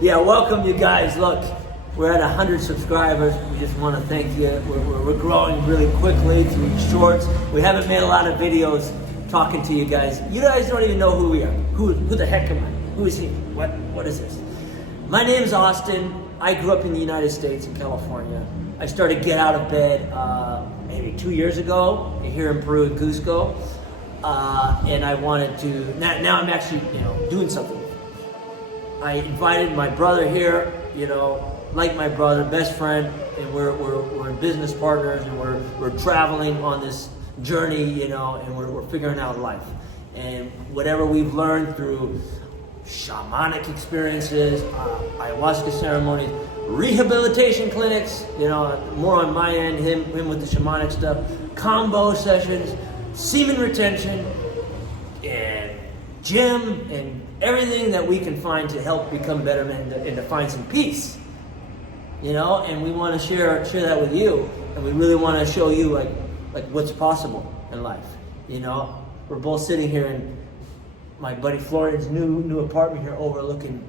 Yeah, welcome you guys. Look, we're at 100 subscribers. We just want to thank you. We're growing really quickly through shorts. We haven't made a lot of videos talking to you guys. You guys don't even know who we are. Who the heck am I? Who is he? What is this? My name is Austin. I grew up in the United States, in California. I started Get Out of Bed maybe 2 years ago here in Peru, in Cusco. And I wanted to, now I'm actually, doing something. I invited my brother here, like my brother, best friend, and we're business partners, and we're traveling on this journey, and we're figuring out life. And whatever we've learned through shamanic experiences, ayahuasca ceremonies, rehabilitation clinics, more on my end, him with the shamanic stuff, combo sessions, semen retention, and gym, and everything that we can find to help become better men and to find some peace. And we want to share that with you, and we really want to show you like what's possible in life. We're both sitting here in my buddy Florian's new apartment here overlooking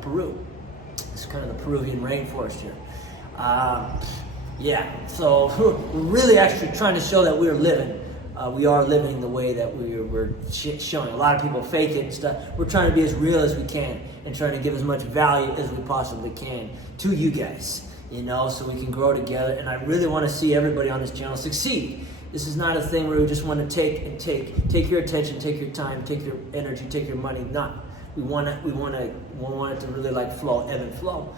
Peru. It's kind of the Peruvian rainforest here. So we're really actually trying to show that we are living the way that we're showing. A lot of people fake it and stuff. We're trying to be as real as we can and trying to give as much value as we possibly can to you guys, so we can grow together. And I really want to see everybody on this channel succeed. This is not a thing where we just want to take your attention, take your time, take your energy, take your money. Not. We want it to really flow, ebb and flow.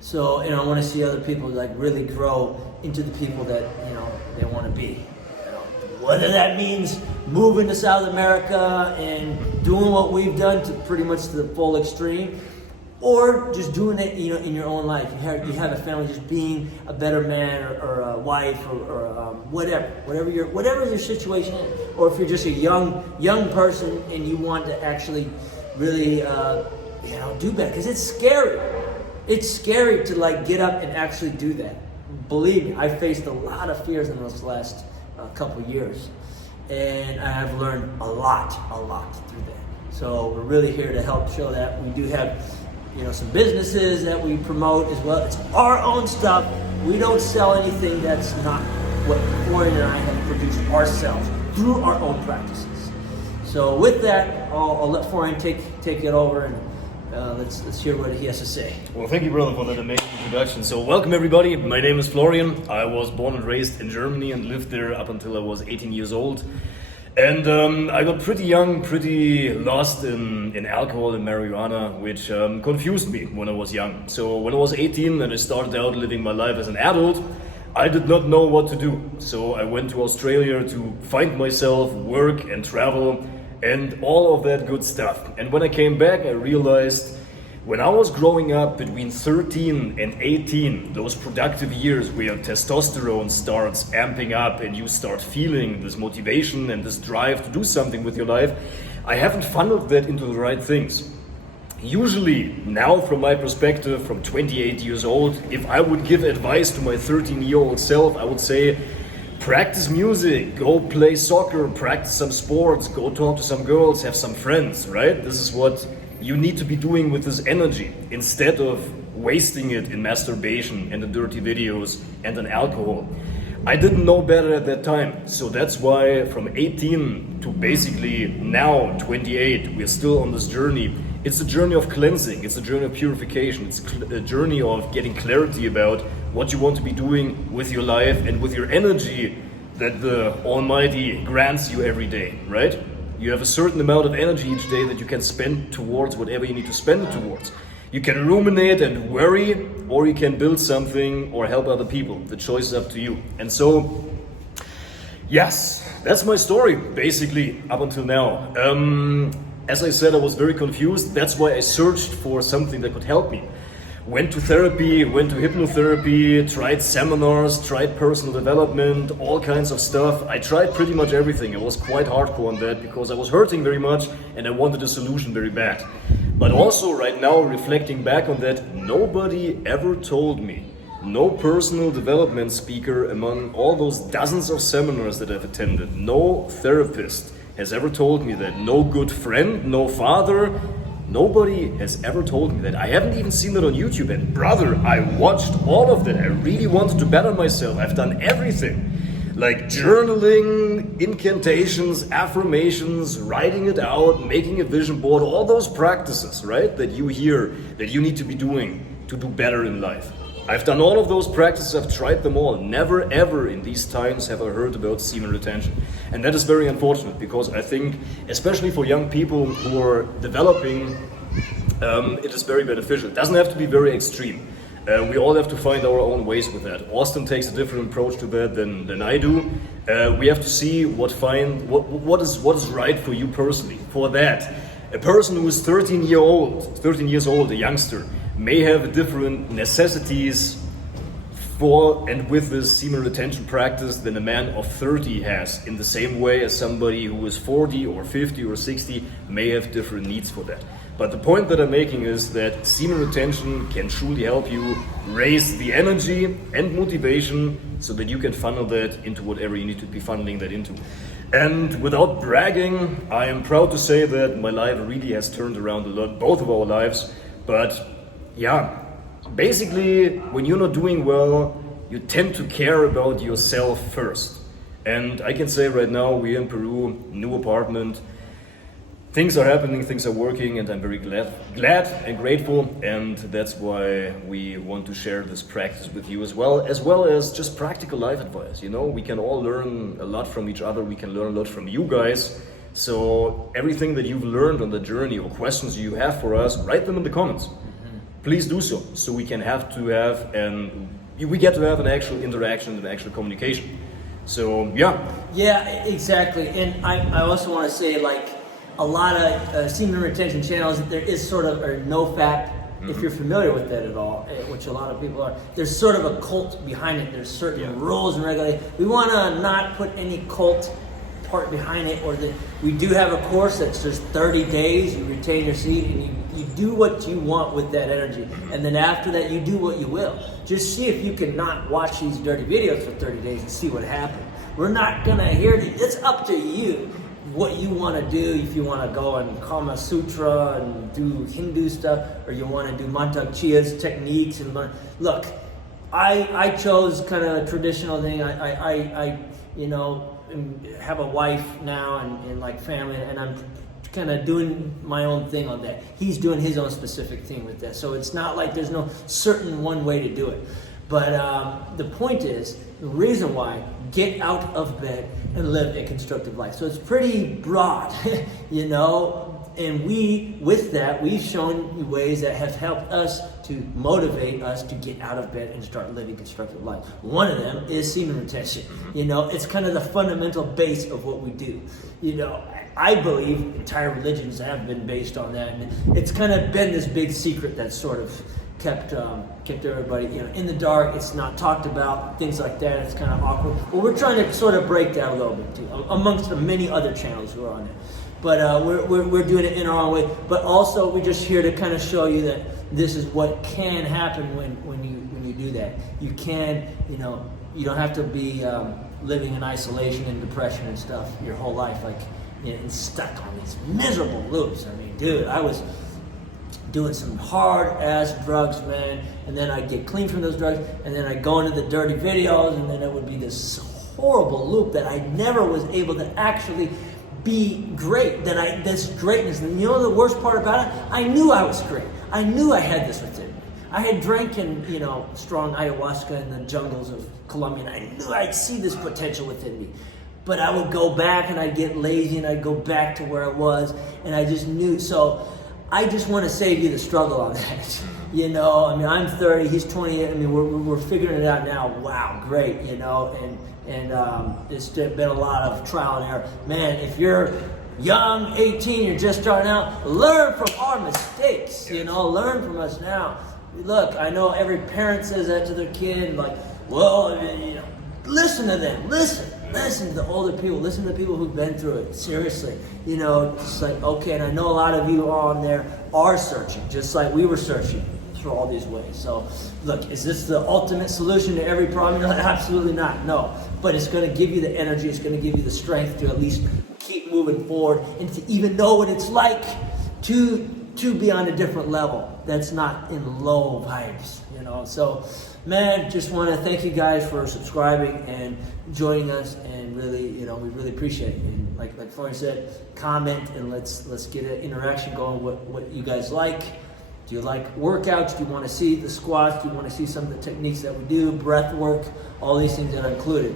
So, I want to see other people really grow into the people that they want to be. Whether that means moving to South America and doing what we've done to pretty much to the full extreme, or just doing it, in your own life. You have a family, just being a better man or a wife or whatever your situation is, or if you're just a young person and you want to actually really do better, because it's scary. It's scary to get up and actually do that. Believe me, I faced a lot of fears in those last couple years, and I have learned a lot through that. So we're really here to help show that. We do have some businesses that we promote as well. It's our own stuff. We don't sell anything that's not what Florian and I have produced ourselves through our own practices. So with that, I'll let Florian take it over, and let's hear what he has to say. Well, thank you, brother, for that amazing introduction. So welcome, everybody. My name is Florian. I was born and raised in Germany and lived there up until I was 18 years old. And I got pretty young, pretty lost in alcohol and marijuana, which confused me when I was young. So when I was 18 and I started out living my life as an adult, I did not know what to do. So I went to Australia to find myself, work and travel, and all of that good stuff. And when I came back, I realized when I was growing up between 13 and 18, those productive years where testosterone starts amping up and you start feeling this motivation and this drive to do something with your life, I haven't funneled that into the right things. Usually, now from my perspective, from 28 years old, if I would give advice to my 13-year-old self, I would say, practice music, go play soccer, practice some sports, go talk to some girls, have some friends, right? This is what you need to be doing with this energy instead of wasting it in masturbation and in dirty videos and in alcohol. I didn't know better at that time, so that's why from 18 to basically now 28, we're still on this journey. It's a journey of cleansing, it's a journey of purification, it's a journey of getting clarity about what you want to be doing with your life and with your energy that the Almighty grants you every day, right? You have a certain amount of energy each day that you can spend towards whatever you need to spend it towards. You can ruminate and worry, or you can build something or help other people. The choice is up to you. And so, yes, that's my story, basically, up until now. As I said, I was very confused. That's why I searched for something that could help me. Went to therapy, went to hypnotherapy, tried seminars, tried personal development, all kinds of stuff. I tried pretty much everything. I was quite hardcore on that because I was hurting very much and I wanted a solution very bad. But also right now, reflecting back on that, nobody ever told me, no personal development speaker among all those dozens of seminars that I've attended, no therapist has ever told me that, no good friend, no father, Nobody has ever told me that. I haven't even seen it on YouTube. And brother, I watched all of that. I really wanted to better myself. I've done everything. Like journaling, incantations, affirmations, writing it out, making a vision board, all those practices, right? That you hear, that you need to be doing to do better in life. I've done all of those practices, I've tried them all. Never ever in these times have I heard about semen retention. And that is very unfortunate because I think, especially for young people who are developing, it is very beneficial. It doesn't have to be very extreme. We all have to find our own ways with that. Austin takes a different approach to that than I do. We have to see what is right for you personally. For that, a person who is 13 years old, a youngster, may have different necessities for and with this semen retention practice than a man of 30 has, in the same way as somebody who is 40 or 50 or 60 may have different needs for that. But the point that I'm making is that semen retention can truly help you raise the energy and motivation so that you can funnel that into whatever you need to be funneling that into. And without bragging, I am proud to say that my life really has turned around a lot, both of our lives. But yeah, basically, when you're not doing well, you tend to care about yourself first. And I can say right now, we're in Peru, new apartment. Things are happening, things are working, and I'm very glad and grateful. And that's why we want to share this practice with you as well as just practical life advice. You know, we can all learn a lot from each other. We can learn a lot from you guys. So everything that you've learned on the journey or questions you have for us, write them in the comments. Please do so we can we get to have an actual interaction and an actual communication. So yeah, exactly. And I also want to say, like, a lot of semen retention channels, there is sort of a no fap, if you're familiar with that at all, which a lot of people are. There's sort of a cult behind it. There's certain rules and regulations. We want to not put any cult part behind it, or that we do have a course that's just 30 days. You retain your seed and you do what you want with that energy, and then after that you do what you will. Just see if you can not watch these dirty videos for 30 days and see what happens. We're not gonna hear it. It's up to you what you want to do. If you want to go and Kama Sutra and do Hindu stuff, or you want to do Mantak Chia's techniques and learn. Look, I chose kind of a traditional thing. I have a wife now and like family, and I'm kind of doing my own thing on that. He's doing his own specific thing with that. So it's not like there's no certain one way to do it. But the point is, the reason why, get out of bed and live a constructive life. So it's pretty broad, you know, and with that, we've shown you ways that have helped us to motivate us to get out of bed and start living a constructive life. One of them is semen retention. You know, it's kind of the fundamental base of what we do. You know, I believe entire religions have been based on that, and it's kind of been this big secret that's sort of kept everybody, you know, in the dark. It's not talked about, things like that. It's kind of awkward. Well, we're trying to sort of break that a little bit too, amongst the many other channels who are on it. But we're doing it in our own way. But also, we're just here to kind of show you that this is what can happen when you do that. You can, you know, you don't have to be living in isolation and depression and stuff your whole life, like, you know, and stuck on these miserable loops. I mean, dude, I was doing some hard-ass drugs, man, and then I'd get clean from those drugs, and then I'd go into the dirty videos, and then it would be this horrible loop that I never was able to actually be great, this greatness. And you know the worst part about it? I knew I was great. I knew I had this within me. I had drank in, you know, strong ayahuasca in the jungles of Colombia, and I knew I'd see this potential within me. But I would go back, and I'd get lazy, and I'd go back to where I was, and I just knew. So I just want to save you the struggle on that. You know, I mean, I'm 30, he's 28. I mean, we're figuring it out now. Wow, great, you know, and it's been a lot of trial and error. Man, if you're young, 18, you're just starting out, learn from our mistakes, you know, learn from us now. Look, I know every parent says that to their kid, like, well, you know, listen to them, listen to the older people, listen to the people who've been through it, seriously. You know, it's like, okay, and I know a lot of you on there are searching, just like we were searching through all these ways. So, look, is this the ultimate solution to every problem? No, absolutely not, no. But it's going to give you the energy, it's going to give you the strength to at least keep moving forward and to even know what it's like to to be on a different level that's not in low vibes, you know. So, man, just want to thank you guys for subscribing and joining us, and really, you know, we really appreciate it. And like Florian said, comment and let's get an interaction going. What you guys like? Do you like workouts? Do you want to see the squats? Do you want to see some of the techniques that we do, breath work, all these things that are included?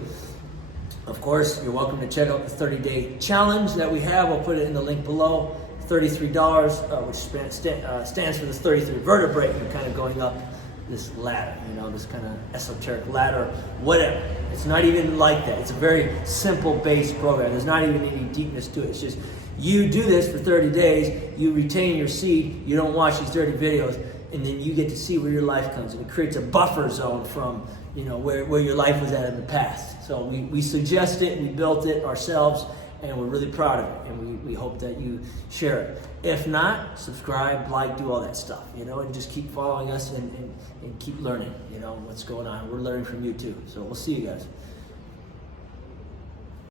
Of course, you're welcome to check out the 30-day challenge that we have. I'll put it in the link below. $33, which stands for this 33 vertebrae. You're kind of going up this ladder, you know, this kind of esoteric ladder, whatever. It's not even like that. It's a very simple base program. There's not even any deepness to it. It's just you do this for 30 days, you retain your seed, you don't watch these dirty videos, and then you get to see where your life comes. And it creates a buffer zone from, you know, where your life was at in the past. So we suggest it, we built it ourselves, and we're really proud of it, and we hope that you share it. If not, subscribe, like, do all that stuff, you know, and just keep following us and keep learning, you know, what's going on. We're learning from you too. So we'll see you guys.